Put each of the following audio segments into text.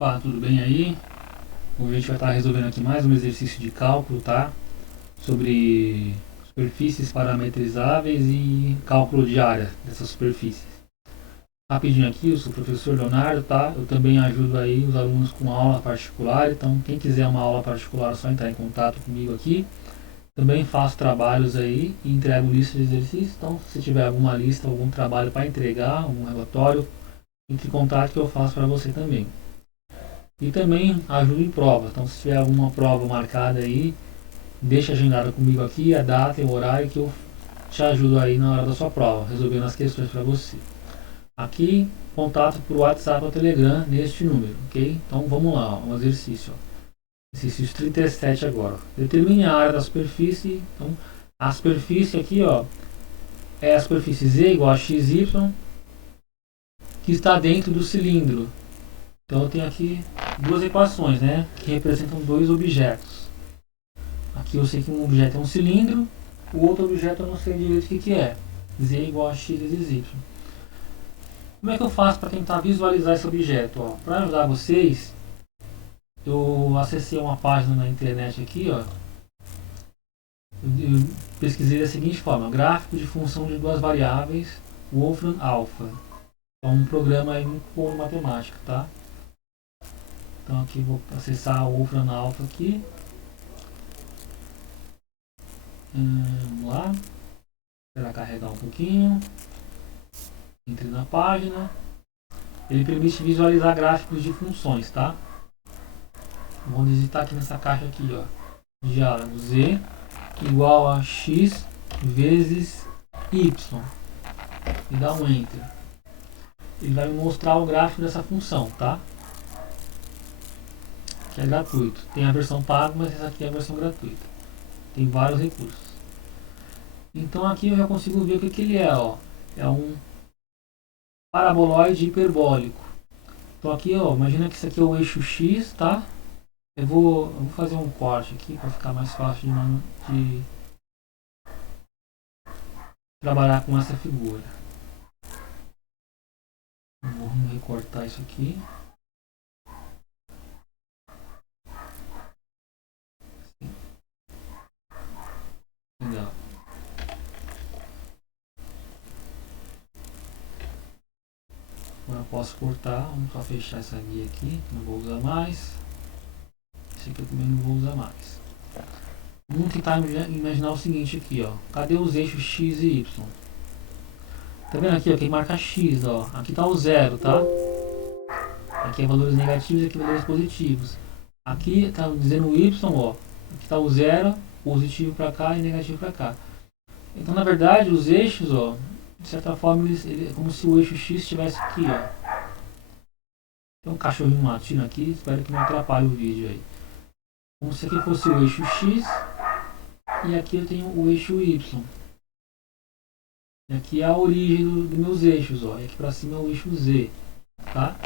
Opa, tudo bem aí? Hoje a gente vai estar resolvendo aqui mais um exercício de cálculo, tá? Sobre superfícies parametrizáveis e cálculo de área dessas superfícies. Rapidinho aqui, eu sou o professor Leonardo, tá? Eu também ajudo aí os alunos com aula particular, então quem quiser uma aula particular é só entrar em contato comigo aqui. Também faço trabalhos aí e entrego lista de exercícios, então se tiver alguma lista, algum trabalho para entregar, um relatório, entre em contato que eu faço para você também. E também ajudo em prova. Então, se tiver alguma prova marcada aí, deixa agendada comigo aqui a data e o horário que eu te ajudo aí na hora da sua prova, resolvendo as questões para você. Aqui, contato por WhatsApp ou Telegram neste número, ok? Então, vamos lá, um exercício. Exercício 37 agora. Determine a área da superfície. Então, a superfície aqui, é a superfície Z igual a XY, que está dentro do cilindro. Então, eu tenho aqui duas equações, né, que representam dois objetos. Aqui eu sei que um objeto é um cilindro, o outro objeto eu não sei direito o que é. Z igual a x vezes y. Como é que eu faço para tentar visualizar esse objeto? Para ajudar vocês, eu acessei uma página na internet aqui, eu pesquisei da seguinte forma: gráfico de função de duas variáveis, Wolfram Alpha. É um programa aí muito bom de matemática, tá? Então aqui vou acessar o Wolfram Alpha aqui. Vamos lá. Esperar carregar um pouquinho. Entre na página. Ele permite visualizar gráficos de funções, tá? Vamos digitar aqui nessa caixa aqui, diálogo Z igual a x vezes y e dá um enter. Ele vai me mostrar o gráfico dessa função, tá? Que é gratuito. Tem a versão paga, mas essa aqui é a versão gratuita. Tem vários recursos. Então aqui eu já consigo ver o que ele é, É um paraboloide hiperbólico. Então aqui, imagina que isso aqui é o eixo X, tá? Eu vou fazer um corte aqui para ficar mais fácil de trabalhar com essa figura. Vamos recortar isso aqui. Legal. Agora eu posso cortar. Vamos só fechar essa guia aqui. Não vou usar mais. Esse aqui eu também não vou usar mais. Vamos tentar imaginar o seguinte aqui, Cadê os eixos X e Y? Tá vendo aqui, quem marca X, Aqui tá o zero, tá? Aqui é valores negativos e aqui valores positivos. Aqui tá dizendo Y, Aqui tá o zero, positivo para cá e negativo para cá. Então, na verdade, os eixos, de certa forma, é como se o eixo X estivesse aqui, Tem um cachorrinho latindo aqui, espero que não atrapalhe o vídeo aí. Como se aqui fosse o eixo X e aqui eu tenho o eixo Y. E aqui é a origem dos meus eixos, E aqui para cima é o eixo Z, tá?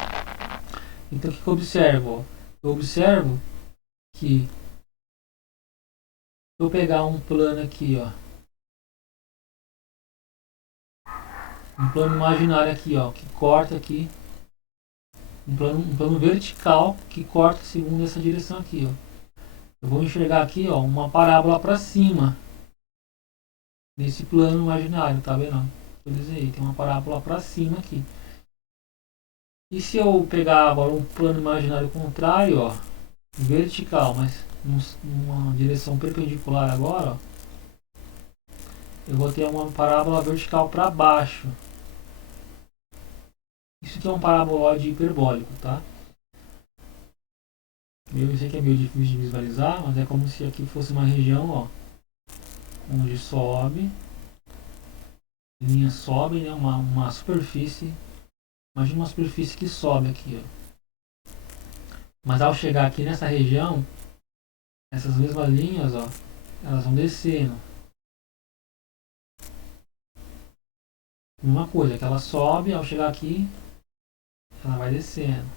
Então, o que eu observo, Eu observo que se eu pegar um plano aqui, um plano imaginário aqui, que corta aqui, um plano vertical que corta segundo essa direção aqui, Eu vou enxergar aqui, uma parábola para cima nesse plano imaginário, tá vendo? Eu desenhei, tem uma parábola para cima aqui. E se eu pegar agora um plano imaginário contrário, vertical, mas numa direção perpendicular agora, eu vou ter uma parábola vertical para baixo. Isso aqui é um paraboloide hiperbólico, tá? Eu sei que é meio difícil de visualizar, mas é como se aqui fosse uma região, onde sobe, linha sobe, né? Uma superfície. Imagina uma superfície que sobe aqui, Mas ao chegar aqui nessa região, essas mesmas linhas, elas vão descendo. Mesma coisa, que ela sobe, ao chegar aqui, ela vai descendo.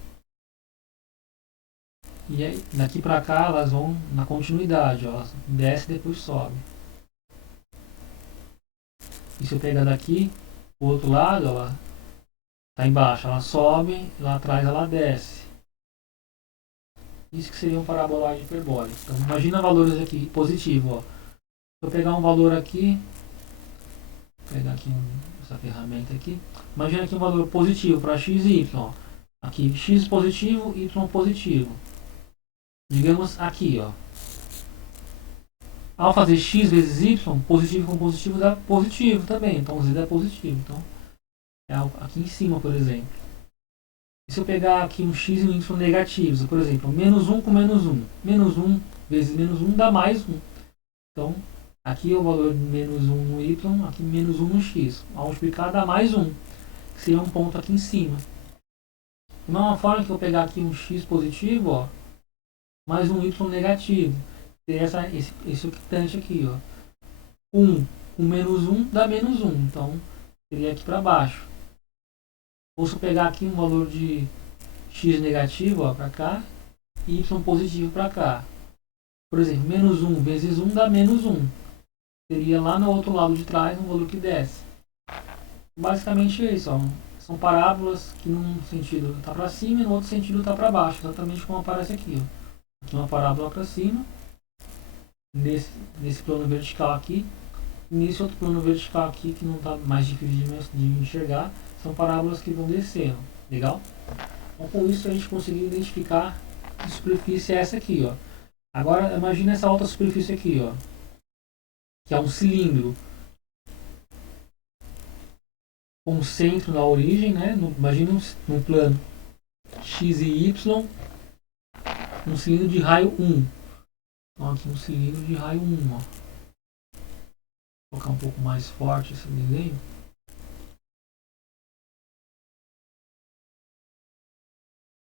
E aí, daqui para cá elas vão na continuidade, elas desce e depois sobe. E se eu pegar daqui, o outro lado, ela tá embaixo, ela sobe, lá atrás ela desce. Isso que seria um paraboloide hiperbólico. Então, imagina valores aqui positivo. Ó. Se eu pegar um valor aqui, vou pegar aqui essa ferramenta aqui, imagina aqui um valor positivo para x e y. Ó. Aqui x positivo, y positivo. Digamos aqui, ó. Ao fazer x vezes y, positivo com positivo dá positivo também. Então z dá positivo. Então, é aqui em cima, por exemplo. E se eu pegar aqui um x e um y negativos, por exemplo, menos 1 com menos 1. Menos 1 vezes menos 1 dá mais 1. Então, aqui é o valor de menos 1 no y, aqui menos 1 no x. Ao multiplicar dá mais 1, que seria um ponto aqui em cima. Da mesma forma que eu pegar aqui um x positivo, ó, mais um y negativo. Esse octante aqui, ó. 1 com menos 1 dá menos 1. Então, seria aqui para baixo. Ou se eu pegar aqui um valor de x negativo para cá e y positivo para cá. Por exemplo, menos 1 vezes 1 dá menos 1. Seria lá no outro lado de trás um valor que desce. Basicamente é isso. Ó. São parábolas que num sentido está para cima e no outro sentido está para baixo. Exatamente como aparece aqui. Ó. Aqui uma parábola para cima. Nesse plano vertical aqui. E nesse outro plano vertical aqui que não está mais difícil de enxergar. São parábolas que vão descendo. Legal? Então, com isso a gente conseguiu identificar que superfície é essa aqui. Ó. Agora imagina essa outra superfície aqui. Ó, que é um cilindro com o centro na origem. Né? Imagina um plano x e y. Um cilindro de raio 1. Então, aqui um cilindro de raio 1. Ó. Vou colocar um pouco mais forte esse desenho.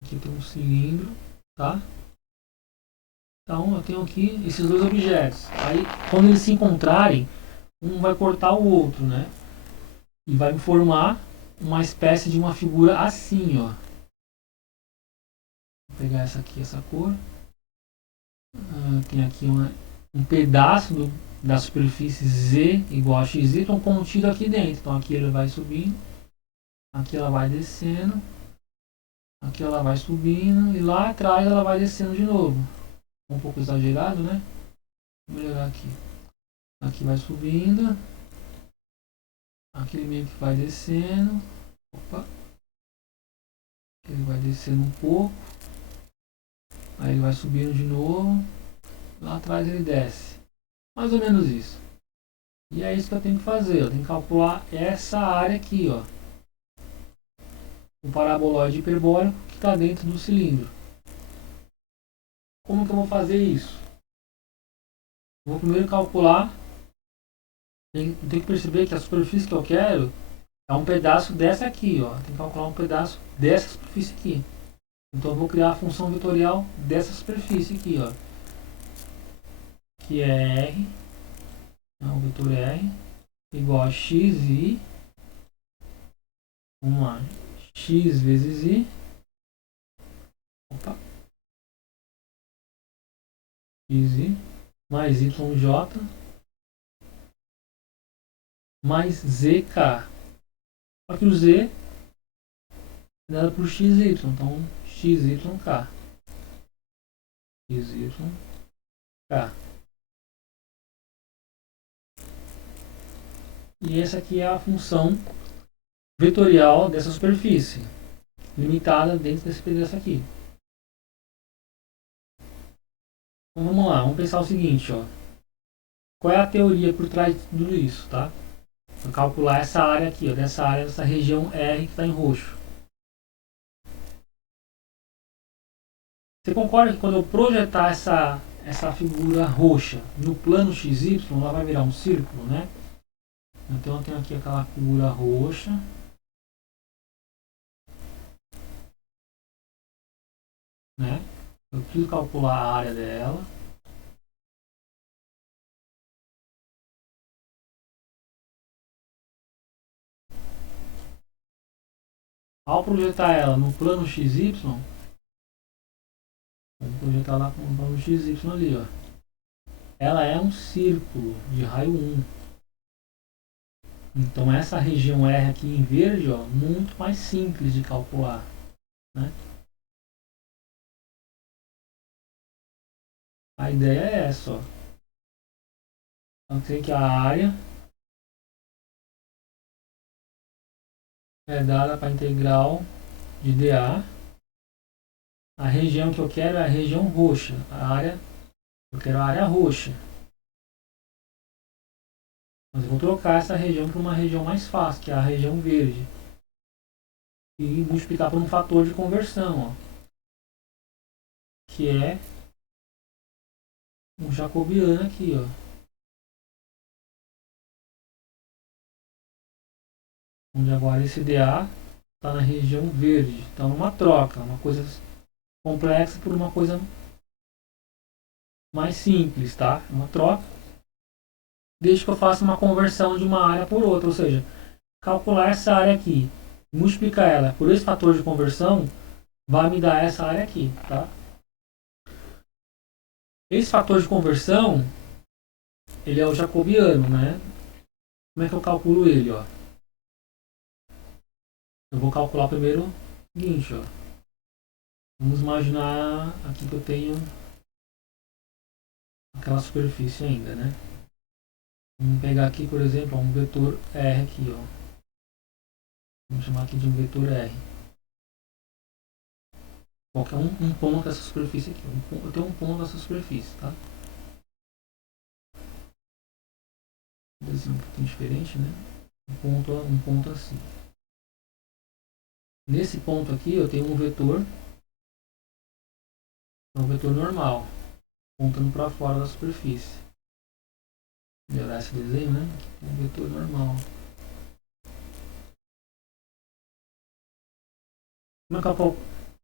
Aqui tem um cilindro, tá? Então eu tenho aqui esses dois objetos. Aí quando eles se encontrarem, um vai cortar o outro, né? E vai me formar uma espécie de uma figura assim, ó. Vou pegar essa aqui, essa cor. Tem aqui um pedaço da superfície Z igual a XY contido aqui dentro. Então aqui ele vai subindo, aqui ela vai descendo. Aqui ela vai subindo e lá atrás ela vai descendo de novo. Um pouco exagerado, né? Vou melhorar aqui. Aqui vai subindo. Aqui ele meio que vai descendo. Opa. Ele vai descendo um pouco. Aí ele vai subindo de novo. Lá atrás ele desce. Mais ou menos isso. E é isso que eu tenho que fazer. Eu tenho que calcular essa área aqui, ó. O paraboloide hiperbólico que está dentro do cilindro. Como que eu vou fazer isso? Eu vou primeiro calcular. Tem que perceber que a superfície que eu quero é um pedaço dessa aqui, ó. Tem que calcular um pedaço dessa superfície aqui. Então eu vou criar a função vetorial dessa superfície aqui, ó. Que é R, o vetor R, igual a x e, vamos lá, x vezes i, opa, x i, mais yj, mais zk. Só que o z é dado por xy, então xyk. Xyk. E essa aqui é a função vetorial dessa superfície, limitada dentro desse pedaço aqui. Então vamos lá, vamos pensar o seguinte, ó. Qual é a teoria por trás de tudo isso, tá? Vou calcular essa área aqui, ó, dessa região R que está em roxo. Você concorda que quando eu projetar essa figura roxa no plano XY, ela vai virar um círculo, né? Então eu tenho aqui aquela figura roxa. Né? Eu preciso calcular a área dela. Ao projetar ela no plano XY, vamos projetar lá no plano XY ali, ó. Ela é um círculo de raio 1. Então essa região R aqui em verde, ó, muito mais simples de calcular, né? A ideia é essa, ó. Então tem que a área é dada para a integral de dA. A região que eu quero é a região roxa. A área, eu quero a área roxa. Mas eu vou trocar essa região para uma região mais fácil, que é a região verde. E multiplicar por um fator de conversão, ó, que é um jacobiano aqui, ó. Onde agora esse dA está na região verde. Então, uma troca, uma coisa complexa por uma coisa mais simples, tá? Uma troca. Desde que eu faça uma conversão de uma área por outra, ou seja, calcular essa área aqui, multiplicar ela por esse fator de conversão, vai me dar essa área aqui, tá? Esse fator de conversão, ele é o jacobiano, né? Como é que eu calculo ele, ó? Eu vou calcular primeiro o seguinte, ó. Vamos imaginar aqui que eu tenho aquela superfície ainda, né? Vamos pegar aqui, por exemplo, um vetor R aqui, ó. Vamos chamar aqui de um vetor R. Qualquer um ponto dessa superfície aqui. Eu tenho um ponto dessa superfície, tá? Um desenho um pouquinho diferente, né? Um ponto assim. Nesse ponto aqui eu tenho um vetor normal, apontando para fora da superfície. Melhorar esse desenho, né? Um vetor normal. Como é que eu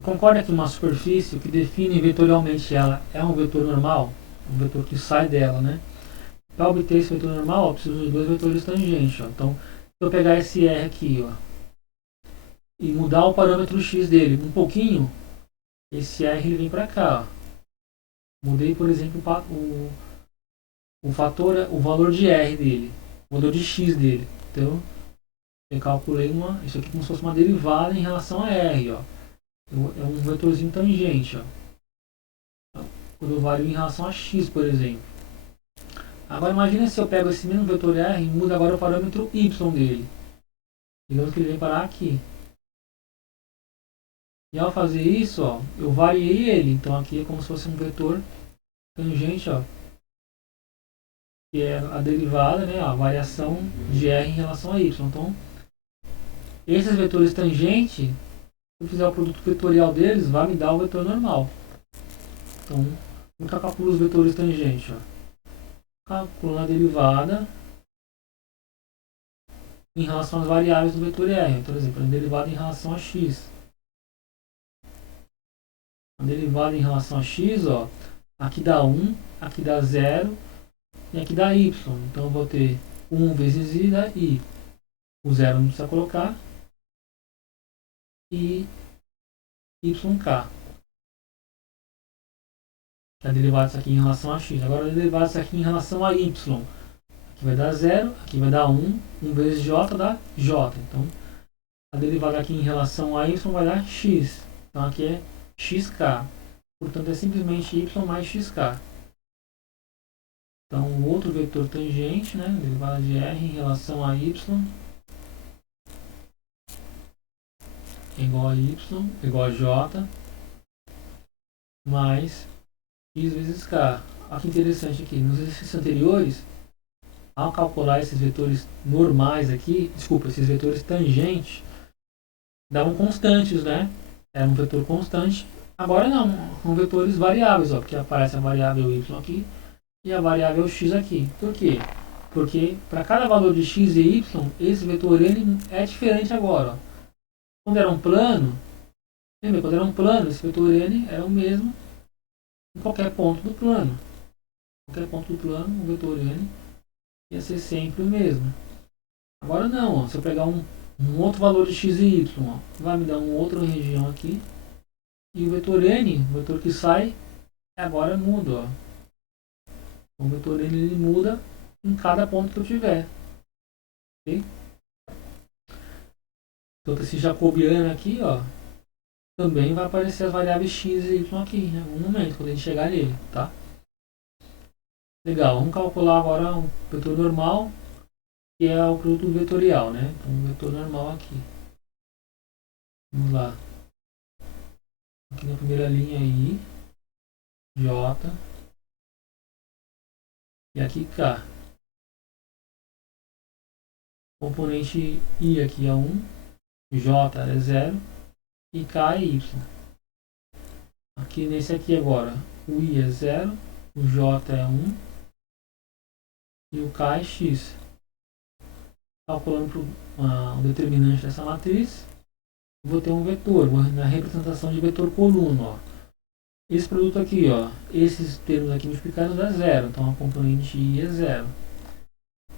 concordo que uma superfície, o que define vetorialmente ela é um vetor normal, um vetor que sai dela, né? Para obter esse vetor normal, eu preciso de dois vetores tangentes, ó. Então, se eu pegar esse R aqui, ó, e mudar o parâmetro x dele um pouquinho, esse R ele vem para cá, ó. Mudei, por exemplo, o valor de R dele, o valor de x dele. Então, eu calculei isso aqui como se fosse uma derivada em relação a R, ó. É um vetorzinho tangente, ó. Quando eu vario em relação a x, por exemplo. Agora imagina se eu pego esse mesmo vetor R e mudo agora o parâmetro y dele. Digamos que ele vem parar aqui. E ao fazer isso, ó, eu variei ele. Então aqui é como se fosse um vetor tangente, ó, que é a derivada, né, a variação de R em relação a y. Então, esses vetores tangentes, se eu fizer o produto vetorial deles, vai me dar o vetor normal. Então, como que eu calculo os vetores tangentes? Ó? Calculo a derivada em relação às variáveis do vetor R. Por exemplo, a derivada em relação a x. A derivada em relação a x, ó, aqui dá 1, aqui dá 0 e aqui dá y. Então eu vou ter 1 vezes i dá i. O 0 não precisa colocar. E yk. A derivada disso aqui em relação a x. Agora a derivada disso aqui em relação a y. Aqui vai dar 0, aqui vai dar 1. 1 vezes j dá j. Então a derivada aqui em relação a y vai dar x. Então aqui é xk. Portanto é simplesmente y mais xk. Então o outro vetor tangente, né, derivada de r em relação a y, é igual a y, igual a j, mais x vezes k. Olha que interessante aqui. Nos exercícios anteriores, ao calcular esses vetores normais aqui, desculpa, esses vetores tangentes, davam constantes, né? Era um vetor constante. Agora não, são vetores variáveis, ó, porque aparece a variável y aqui e a variável x aqui. Por quê? Porque para cada valor de x e y, esse vetor n é diferente agora. Ó. Quando era um plano, lembra? Quando era um plano, esse vetor n era o mesmo em qualquer ponto do plano. Em qualquer ponto do plano, o vetor n ia ser sempre o mesmo. Agora não, ó, se eu pegar um outro valor de x e y, ó, vai me dar uma outra região aqui. E o vetor n, o vetor que sai, agora muda. Ó. O vetor n ele muda em cada ponto que eu tiver. Okay? Então esse jacobiano aqui, ó, também vai aparecer as variáveis x e y aqui, em algum momento, quando a gente chegar nele, tá? Legal, vamos calcular agora um vetor normal, que é o produto vetorial, né? Então, um vetor normal aqui. Vamos lá. Aqui na primeira linha I, J, e aqui K. Componente I aqui é 1, J é 0 e K é Y. Aqui nesse aqui agora, o I é 0, o J é 1 e o K é X. Calculando o determinante dessa matriz, vou ter um vetor, na representação de vetor coluno. Ó. Esse produto aqui, ó, esses termos aqui multiplicados dá 0, então a componente I é 0.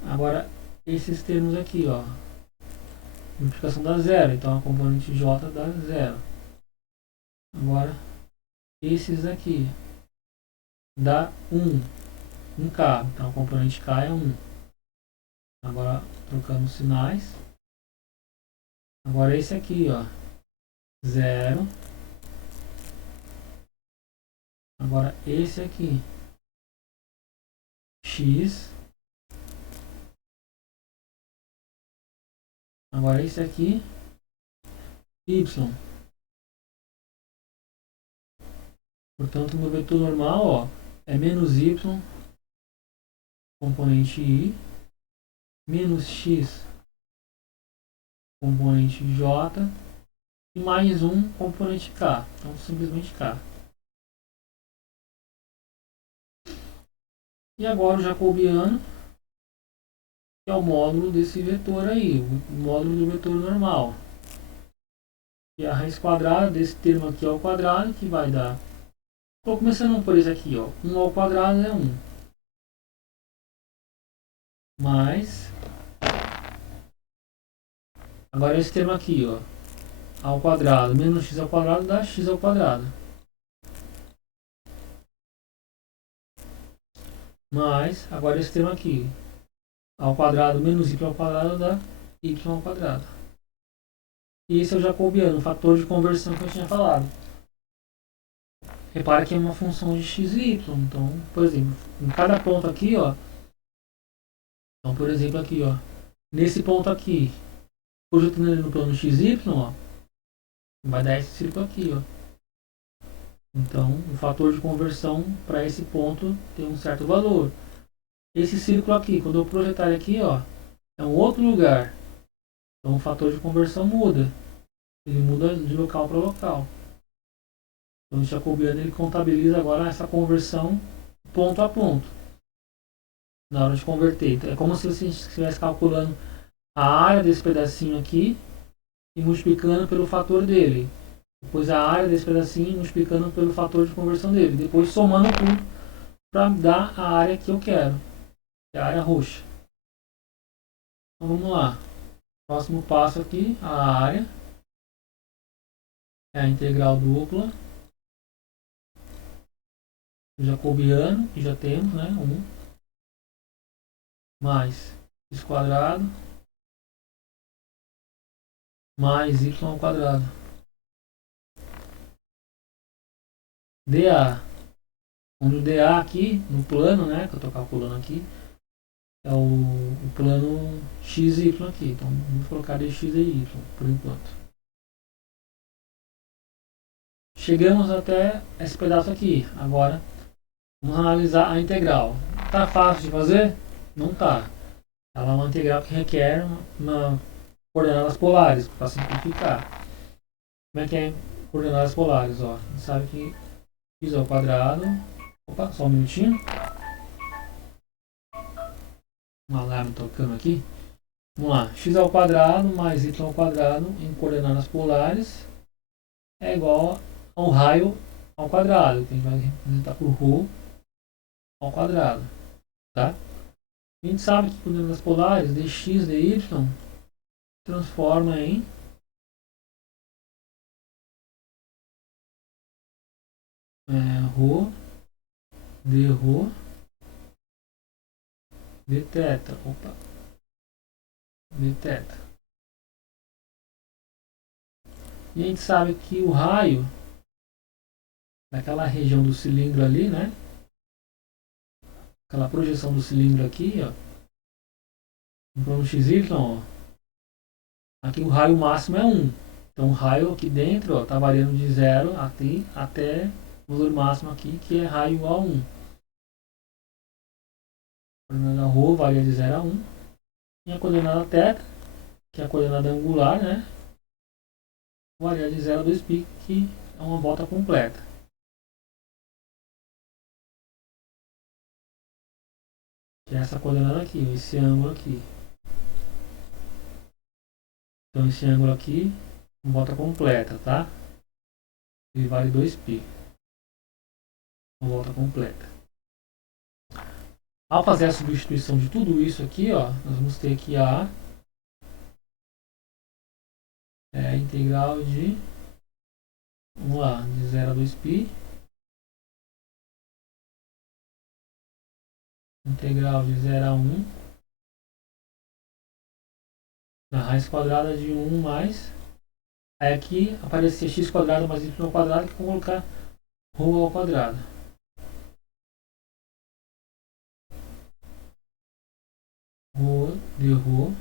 Agora, esses termos aqui, ó, multiplicação dá 0, então a componente J dá 0. Agora, esses aqui dá 1K, então a componente K é 1. Agora, trocamos sinais. Agora esse aqui, ó, 0. Agora esse aqui, X. Agora esse aqui, Y. Portanto, meu vetor normal, ó, é menos Y, componente I, menos X, componente J, e mais 1, componente K. Então, simplesmente K. E agora o jacobiano, que é o módulo desse vetor aí, o módulo do vetor normal. E a raiz quadrada desse termo aqui ao quadrado, que vai dar... Estou começando por esse aqui, ó. 1 ao quadrado é 1. Mais... Agora esse termo aqui, ó. Ao quadrado menos x ao quadrado dá x ao quadrado. Mais, agora esse termo aqui. Ao quadrado menos y ao quadrado dá y ao quadrado. E esse é o jacobiano, o fator de conversão que eu tinha falado. Repara que é uma função de x e y. Então, por exemplo, em cada ponto aqui, ó. Então, por exemplo, aqui, ó. Nesse ponto aqui, projetando ele no plano xy, ó. Vai dar esse círculo aqui, ó. Então, o fator de conversão para esse ponto tem um certo valor. Esse círculo aqui, quando eu projetar ele aqui, ó, é um outro lugar. Então, o fator de conversão muda. Ele muda de local para local. Então, o jacobiano ele contabiliza agora essa conversão ponto a ponto. Na hora de converter. Então, é como se você estivesse calculando a área desse pedacinho aqui e multiplicando pelo fator dele. Depois a área desse pedacinho multiplicando pelo fator de conversão dele. Depois somando tudo para dar a área que eu quero. Que é a área roxa. Então vamos lá. Próximo passo aqui, a área. É a integral dupla. Jacobiano, que já temos, né? 1. Mais x quadrado. Mais y ao quadrado. dA. Onde o dA aqui, no plano, né? Que eu estou calculando aqui. É o plano XY aqui. Então, vamos colocar dx e y, por enquanto. Chegamos até esse pedaço aqui. Agora, vamos analisar a integral. Tá fácil de fazer? Não tá. Ela é uma integral que requer uma coordenadas polares, para simplificar. Como é que é coordenadas polares? Ó, a gente sabe que x ao quadrado... Opa, só um minutinho. Um alarme tocando aqui. Vamos lá. X ao quadrado mais y ao quadrado em coordenadas polares é igual ao raio ao quadrado, que a gente vai representar por ρ ao quadrado. Tá? A gente sabe que coordenadas polares, dx, dy, transforma em ρ, dρ, dθ. Opa. Dθ. E a gente sabe que o raio daquela região do cilindro ali, né? aquela projeção do cilindro aqui, ó, no plano XY, ó, aqui o raio máximo é 1. Então o raio aqui dentro está variando de 0 até o valor máximo aqui, que é raio igual a 1. A coordenada ρ varia de 0 a 1. E a coordenada θ, que é a coordenada angular, né, varia de 0 a 2π, que é uma volta completa. Que é essa coordenada aqui, esse ângulo aqui. Então esse ângulo aqui, uma volta completa, tá? Ele vale 2π. Uma volta completa. Ao fazer a substituição de tudo isso aqui, ó, nós vamos ter que a integral de, vamos lá, de 0 a 2π, integral de 0 a 1, na raiz quadrada de 1 mais, aí aqui aparecer x quadrado mais y ao quadrado, que eu vou colocar ρ ao quadrado. Ρ de ρ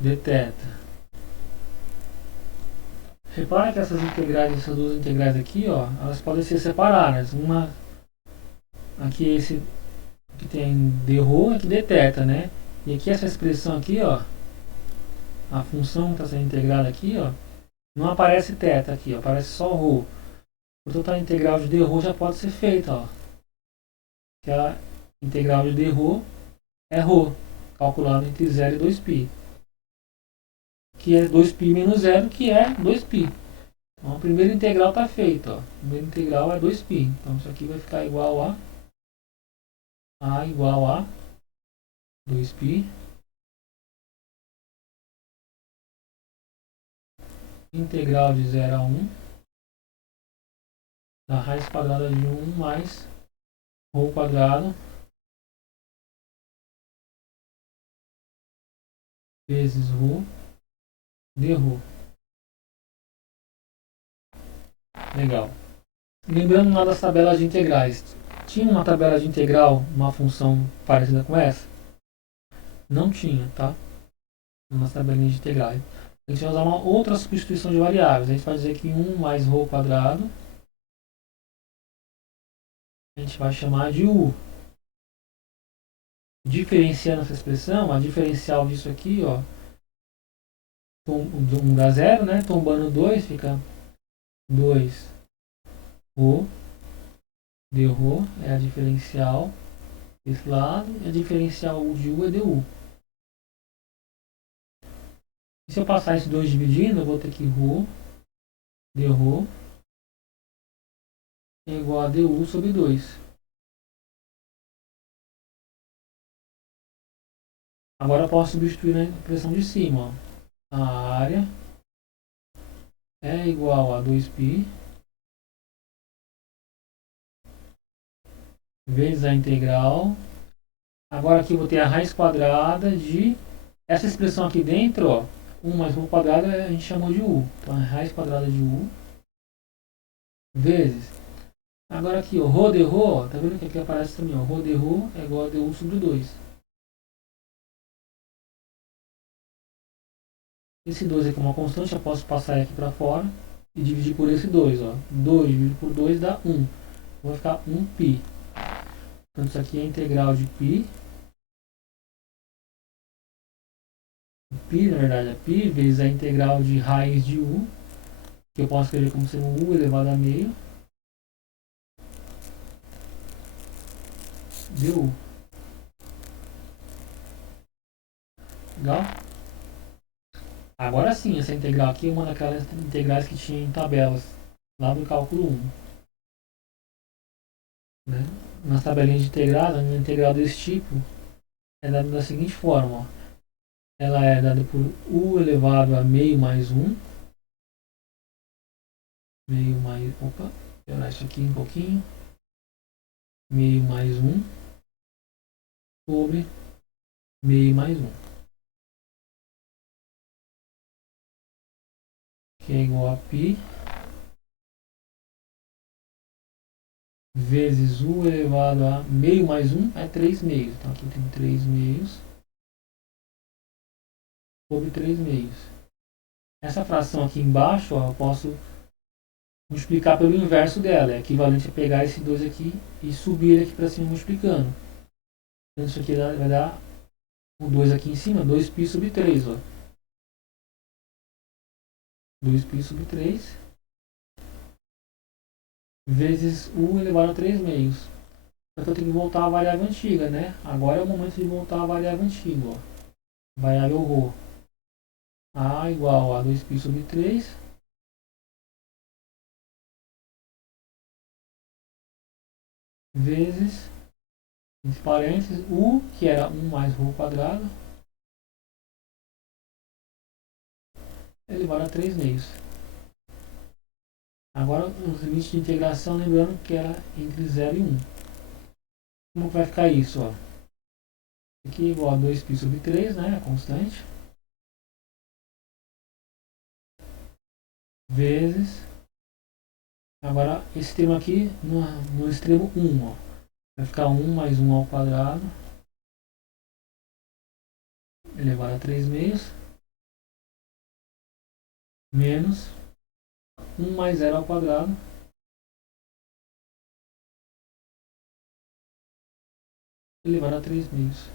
de θ. Repara que essas integrais, essas duas integrais aqui, ó, elas podem ser separadas. Uma aqui esse que tem dρ, aqui dθ, né? E aqui essa expressão aqui, ó, a função que está sendo integrada aqui, ó, não aparece θ aqui, ó, aparece só ρ. Portanto, a integral de dρ já pode ser feita, ó. Que a integral de dρ é ρ, calculado entre 0 e 2π. Que é 2π menos 0, que é 2π. Então, a primeira integral está feita, ó. A primeira integral é 2π. Então, isso aqui vai ficar igual a igual a 2π integral de 0 a 1 da raiz quadrada de 1 mais ρ quadrado vezes ρ dρ. Legal. Lembrando lá das tabelas de integrais. Tinha uma tabela de integral, uma função parecida com essa? Não tinha, tá? Umas tabelinhas de integrais. A gente vai usar uma outra substituição de variáveis. A gente vai dizer que 1 mais ρ quadrado a gente vai chamar de u. Diferenciando essa expressão, a diferencial disso aqui, ó, 1 dá 0, né? Tombando 2, fica 2 ρ dρ é a diferencial desse lado, e a diferencial de u é du. E se eu passar esses dois dividindo, eu vou ter que ρ dρ é igual a du sobre 2. Agora eu posso substituir na expressão de cima, ó. A área é igual a 2π vezes a integral. Agora aqui eu vou ter a raiz quadrada de essa expressão aqui dentro, ó, 1 mais ρ quadrado a gente chamou de u. Então a raiz quadrada de u vezes. Agora aqui, ó, ρ dρ, ó, tá vendo que aqui aparece também, ó, ρ dρ é igual a du sobre 2. Esse 2 aqui é uma constante, eu posso passar aqui para fora e dividir por esse 2, ó. 2 dividido por 2 dá 1. Vai ficar 1π. Então isso aqui é a integral de π. Π, na verdade, é π vezes a integral de raiz de u, que eu posso escrever como sendo u elevado a meio, du. Legal? Agora sim, essa integral aqui é uma daquelas integrais que tinha em tabelas, lá do cálculo 1. Né? Nas tabelinhas de integrais, a integral desse tipo é dada da seguinte forma, ó. Ela é dada por u elevado a meio mais 1. Meio mais... Opa, vou piorar isso aqui um pouquinho. Meio mais 1 sobre meio mais 1. Que é igual a π vezes u elevado a meio mais 1 é 3 meios. Então aqui tem 3 meios sobre 3 meios. Essa fração aqui embaixo, ó, eu posso multiplicar pelo inverso dela. É equivalente a pegar esse 2 aqui e subir ele aqui para cima multiplicando. Então isso aqui vai dar o 2 aqui em cima, 2π sobre 3. Ó. 2π sobre 3 vezes u elevado a 3 meios. Só que eu tenho que voltar à variável antiga, né? Agora é o momento de voltar à variável antiga. Ó. Variável ρ. A igual a 2π sobre 3 vezes, entre parênteses, u, que era 1 mais ρ quadrado, elevado a 3 meios. Agora, os limites de integração, lembrando que era entre 0 e 1. Como vai ficar isso? Ó? Aqui é igual a 2π sobre 3, né? A constante. Vezes. Agora, esse termo aqui no extremo 1. Ó. Vai ficar 1 mais 1 ao quadrado. Elevado a 3 meios. Menos 1 mais 0 ao quadrado. Elevado a 3 meios.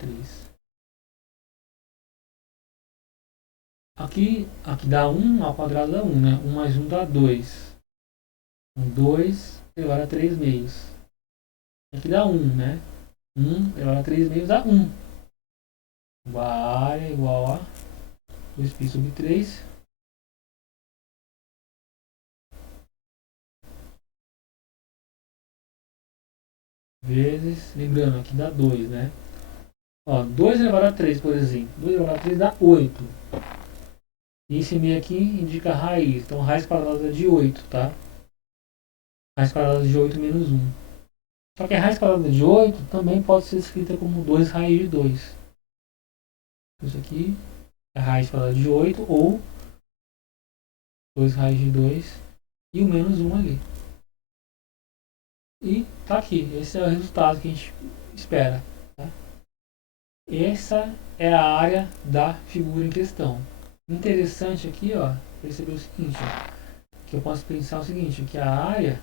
3. Aqui dá 1 ao quadrado dá 1, né? 1 mais 1 dá 2. 2 elevado a 3 meios. Aqui dá 1, né? 1 elevado a 3 meios dá 1. A área é igual a 2π sobre 3 vezes, lembrando, aqui dá 2, né? Ó, 2 elevado a 3, por exemplo. 2 elevado a 3 dá 8. E esse meio aqui indica a raiz. Então, raiz quadrada de 8, tá? Raiz quadrada de 8 menos 1. Só que a raiz quadrada de 8 também pode ser escrita como 2 raiz de 2. Isso aqui é a raiz quadrada de 8 ou 2 raiz de 2 e o menos 1 ali. E tá aqui. Esse é o resultado que a gente espera. Tá? Essa é a área da figura em questão. Interessante aqui, ó, perceber o seguinte, ó, que eu posso pensar o seguinte, que a área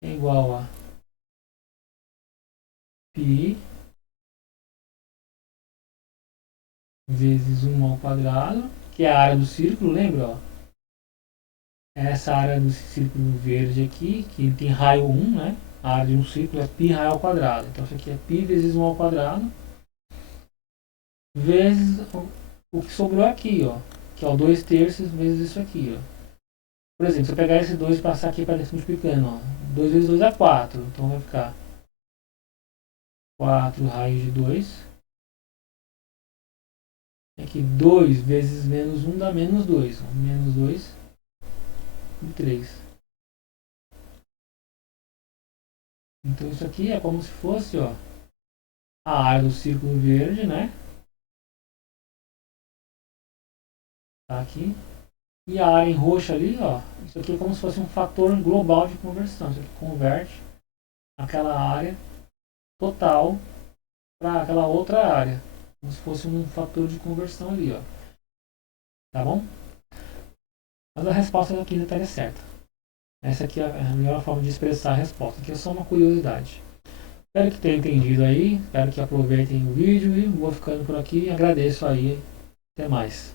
é igual a π vezes 1 ao quadrado, que é a área do círculo, lembra? Ó? Essa área do círculo verde aqui, que tem raio 1, né? A área de um círculo é π raio ao quadrado. Então isso aqui é π vezes 1 ao quadrado, vezes o que sobrou aqui, ó, que é o 2/3 vezes isso aqui. Ó. Por exemplo, se eu pegar esse 2 e passar aqui para dentro multiplicando, ó, 2 vezes 2 é 4, então vai ficar 4 raiz de 2. Aqui 2 vezes menos 1 dá menos 2. Ó. Menos 2 e 3. Então isso aqui é como se fosse, ó, a área do círculo verde, né? Tá aqui. E a área em roxo ali, ó, isso aqui é como se fosse um fator global de conversão. Isso aqui converte aquela área total para aquela outra área. Como se fosse um fator de conversão ali, ó. Tá bom? Mas a resposta aqui ainda estaria certa. Essa aqui é a melhor forma de expressar a resposta. Aqui é só uma curiosidade. Espero que tenham entendido aí. Espero que aproveitem o vídeo e vou ficando por aqui. Agradeço aí. Até mais.